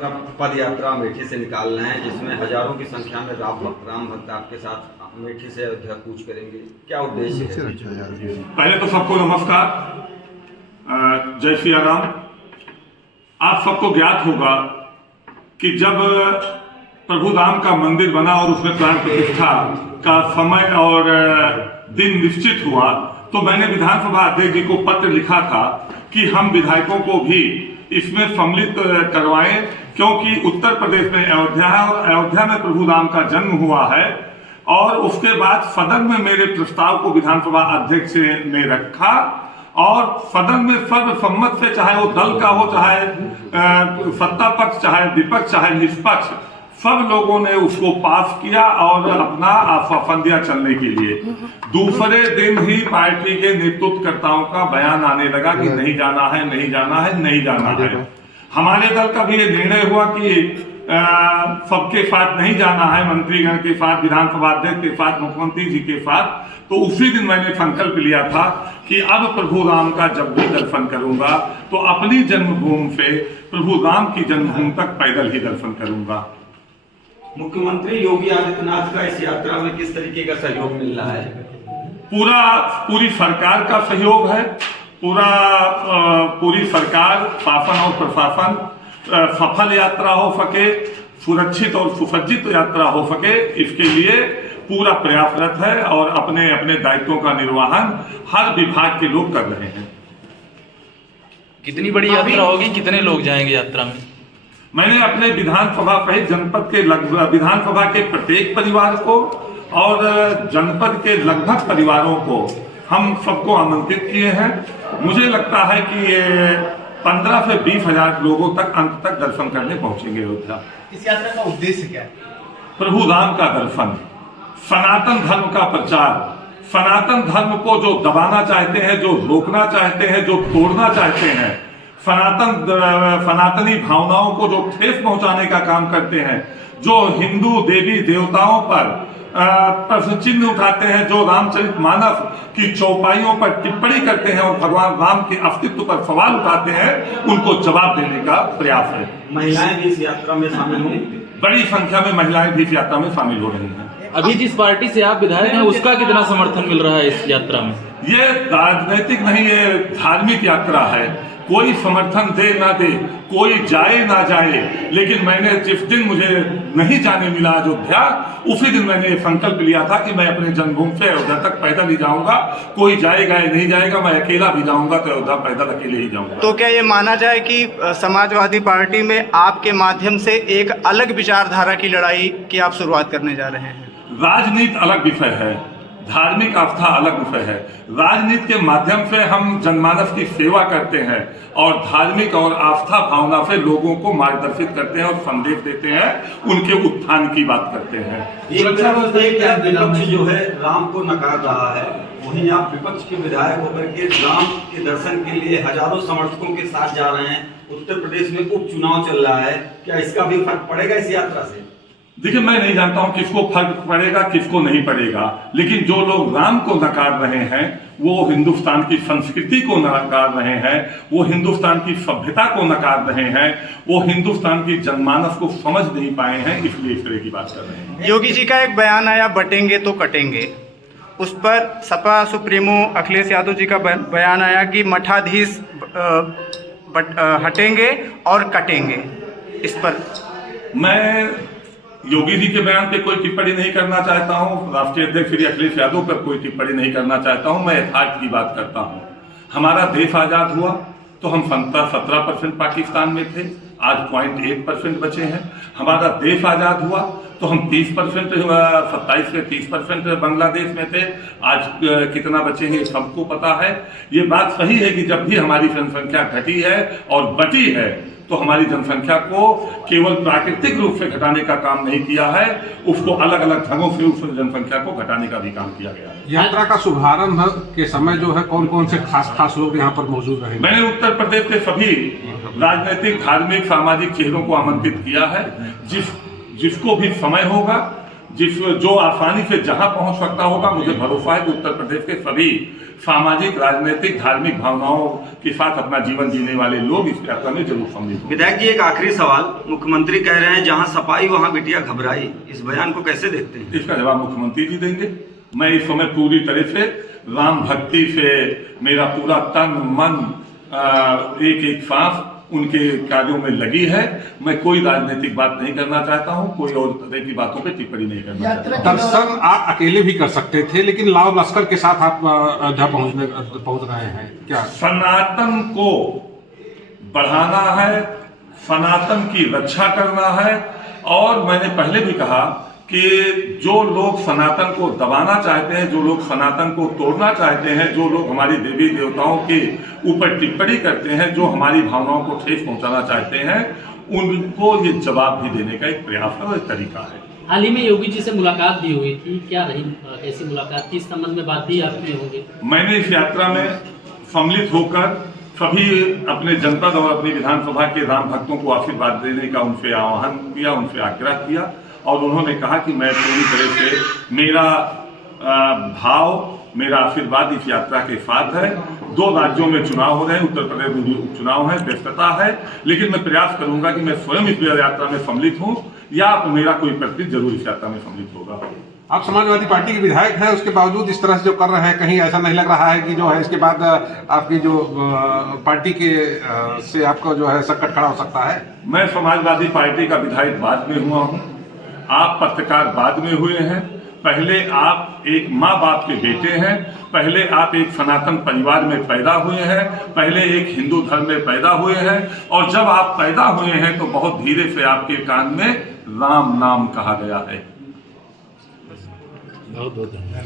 पद यात्रा अमेठी से निकाल रहे हैं, जिसमें हजारों की संख्या में राम भक्त आपके साथ अमेठी से अयोध्या कूच करेंगे, क्या उद्देश्य है? पहले तो सबको नमस्कार, जय श्री राम। आप सबको ज्ञात होगा कि जब प्रभु राम का मंदिर बना और उसमें प्राण प्रतिष्ठा का समय और दिन निश्चित हुआ, तो मैंने विधानसभा अध्यक्ष जी को पत्र लिखा था कि हम विधायकों को भी इसमें सम्मिलित करवाएं, क्योंकि उत्तर प्रदेश में अयोध्या है और अयोध्या में प्रभु राम का जन्म हुआ है। और उसके बाद सदन में मेरे प्रस्ताव को विधानसभा अध्यक्ष ने रखा और सदन में सर्वसम्मत से, चाहे वो दल का हो, चाहे सत्ता पक्ष, चाहे विपक्ष, चाहे निष्पक्ष, सब लोगों ने उसको पास किया और अपना आश्वासन दिया चलने के लिए। दूसरे दिन ही पार्टी के नेतृत्वकर्ताओं का बयान आने लगा कि नहीं जाना है, नहीं जाना है, नहीं जाना है। हमारे दल का भी ये निर्णय हुआ कि सबके साथ नहीं जाना है, मंत्रीगण के साथ, विधानसभा अध्यक्ष के साथ, मुख्यमंत्री जी के साथ। तो उसी दिन मैंने संकल्प लिया था कि अब प्रभु राम का जब भी दर्शन करूंगा तो अपनी जन्मभूमि से प्रभु राम की जन्मभूमि तक पैदल ही दर्शन करूंगा। मुख्यमंत्री योगी आदित्यनाथ का इस यात्रा में किस तरीके का सहयोग मिल रहा है? पूरी सरकार का सहयोग है। पूरी सरकार, शासन और प्रशासन सफल यात्रा हो सके, सुरक्षित और सुसज्जित यात्रा हो सके, इसके लिए पूरा प्रयासरत है और अपने अपने दायित्वों का निर्वहन हर विभाग के लोग कर रहे हैं। कितनी बड़ी यात्रा होगी, कितने लोग जाएंगे यात्रा में? मैंने अपने विधानसभा सहित जनपद के विधानसभा के प्रत्येक परिवार को और जनपद के लगभग परिवारों को हम सबको आमंत्रित किए हैं। मुझे लगता है कि ये 15 से 20 हजार लोगों तक अंत तक दर्शन करने पहुंचेंगे अयोध्या। इस यात्रा का उद्देश्य क्या है? प्रभु राम का दर्शन, सनातन धर्म का प्रचार, सनातन धर्म को जो दबाना चाहते हैं, जो रोकना चाहते हैं, जो तोड़ना चाहते हैं, सनातनी भावनाओं को जो ठेस पहुंचाने का काम करते हैं, जो हिंदू देवी देवताओं पर प्रश्न चिन्ह उठाते हैं, जो रामचरितमानस की चौपाइयों पर टिप्पणी करते हैं और भगवान राम के अस्तित्व पर सवाल उठाते हैं, उनको जवाब देने का प्रयास है। महिलाएं भी इस यात्रा में शामिल होंगी? बड़ी संख्या में महिलाएं भी इस यात्रा में शामिल हो रही हैं। अभी जिस पार्टी से आप विधायक हैं उसका कितना समर्थन मिल रहा है इस यात्रा में? ये राजनीतिक नहीं, ये धार्मिक यात्रा है। कोई समर्थन दे ना दे, कोई जाए ना जाए, लेकिन मैंने जिस दिन मुझे नहीं जाने मिला अयोध्या, उसी दिन मैंने संकल्प लिया था कि मैं अपने जन्मभूमि से अयोध्या तक पैदल ही जाऊंगा। कोई जाएगा या नहीं जाएगा, मैं अकेला भी जाऊंगा तो अयोध्या पैदल अकेले ही जाऊंगा। तो क्या ये माना जाए कि समाजवादी पार्टी में आपके माध्यम से एक अलग विचारधारा की लड़ाई की आप शुरुआत करने जा रहे हैं? राजनीति अलग विषय है, धार्मिक आस्था अलग विषय है। राजनीति के माध्यम से हम जनमानस की सेवा करते हैं और धार्मिक और आस्था भावना से लोगों को मार्गदर्शित करते हैं और संदेश देते हैं, उनके उत्थान की बात करते हैं। विपक्ष जो है राम को नकार रहा है, वहीं आप विपक्ष के विधायक होकर के राम के दर्शन के लिए हजारों समर्थकों के साथ जा रहे हैं। उत्तर प्रदेश में उपचुनाव चल रहा है, क्या इसका भी फर्क पड़ेगा इस यात्रा से? देखिए, मैं नहीं जानता हूं किसको फर्क पड़ेगा, किसको नहीं पड़ेगा, लेकिन जो लोग राम को नकार रहे हैं, वो हिंदुस्तान की संस्कृति को नकार रहे हैं, वो हिंदुस्तान की सभ्यता को नकार रहे हैं, वो हिंदुस्तान की जनमानस को समझ नहीं पाए हैं, इसलिए इस तरह की बात कर रहे हैं। योगी जी का एक बयान आया, बटेंगे तो कटेंगे। उस पर सपा सुप्रीमो अखिलेश यादव जी का बयान आया कि मठाधीश हटेंगे और कटेंगे। इस पर मैं योगी जी के बयान पे कोई टिप्पणी नहीं करना चाहता हूं, राष्ट्रीय अध्यक्ष श्री अखिलेश यादव पर कोई टिप्पणी नहीं करना चाहता हूं। मैं यथार्थ की बात करता हूं। हमारा देश आजाद हुआ तो हम 17% पाकिस्तान में थे, आज 0.8% बचे हैं। हमारा देश आजाद हुआ तो हम 30%, 27 से 30% बांग्लादेश में थे, आज कितना बचे हैं सबको पता है। ये बात सही है कि जब भी हमारी जनसंख्या घटी है और बटी है, तो हमारी जनसंख्या को केवल प्राकृतिक रूप से घटाने का काम नहीं किया है, उसको अलग अलग ढंगों से उस जनसंख्या को घटाने का भी काम किया गया है। यात्रा का शुभारंभ के समय जो है कौन कौन से खास लोग यहाँ पर मौजूद रहेंगे? मैंने उत्तर प्रदेश के सभी राजनीतिक, धार्मिक, सामाजिक चेहरों को आमंत्रित किया है। जिसको भी समय होगा जो आसानी से जहां पहुंच सकता होगा, मुझे भरोसा है कि उत्तर प्रदेश के सभी सामाजिक, राजनीतिक, धार्मिक भावनाओं के साथ अपना जीवन जीने वाले लोग इस यात्रा में जरूर सम्मिलित होंगे। विधायक जी, एक आखिरी सवाल। मुख्यमंत्री कह रहे हैं जहां सपाई वहां बिटिया घबराई, इस बयान को कैसे देखते हैं? इसका जवाब मुख्यमंत्री जी देंगे। मैं इस समय पूरी तरह से राम भक्ति से मेरा पूरा तन मन एक एक सांस उनके कार्यों में लगी है। मैं कोई राजनीतिक बात नहीं करना चाहता हूं, कोई और तरह की बातों पे टिप्पणी नहीं करना चाहता हूं। दर्शन आप अकेले भी कर सकते थे, लेकिन लाव लश्कर के साथ आप अयोध्या पहुंच रहे हैं क्या? सनातन को बढ़ाना है, सनातन की रक्षा करना है। और मैंने पहले भी कहा कि जो लोग सनातन को दबाना चाहते हैं, जो लोग सनातन को तोड़ना चाहते हैं, जो लोग हमारी देवी देवताओं के ऊपर टिप्पणी करते हैं, जो हमारी भावनाओं को ठेस पहुंचाना चाहते हैं, उनको ये जवाब भी देने का एक प्रयास है और एक तरीका है। हाल ही में योगी जी से मुलाकात भी हुई थी, क्या रही ऐसी मुलाकात की? इस संबंध में बात भी आपकी होगी? मैंने इस यात्रा में सम्मिलित होकर सभी अपने जनपद और अपनी विधानसभा के राम भक्तों को आशीर्वाद देने का उनसे आह्वान किया, उनसे आग्रह किया। और उन्होंने कहा कि मैं पूरी तरह से मेरा भाव, मेरा आशीर्वाद इस यात्रा के साथ है। 2 राज्यों में चुनाव हो रहे हैं, उत्तर प्रदेश में भी उपचुनाव है, व्यस्तता है, लेकिन मैं प्रयास करूंगा कि मैं स्वयं इस यात्रा में सम्मिलित हूं या मेरा कोई प्रतिनिधि जरूर इस यात्रा में सम्मिलित होगा। आप समाजवादी पार्टी के विधायक हैं, उसके बावजूद इस तरह से जो कर रहे हैं, कहीं ऐसा नहीं लग रहा है कि जो है इसके बाद आपकी जो पार्टी के से आपका जो है संकट खड़ा हो सकता है? मैं समाजवादी पार्टी का विधायक बाद में हुआ हूं, आप पत्रकार बाद में हुए हैं। पहले आप एक माँ बाप के बेटे हैं, पहले आप एक सनातन परिवार में पैदा हुए हैं, पहले एक हिंदू धर्म में पैदा हुए हैं। और जब आप पैदा हुए हैं तो बहुत धीरे से आपके कान में राम नाम कहा गया है। बहुत बहुत धन्यवाद।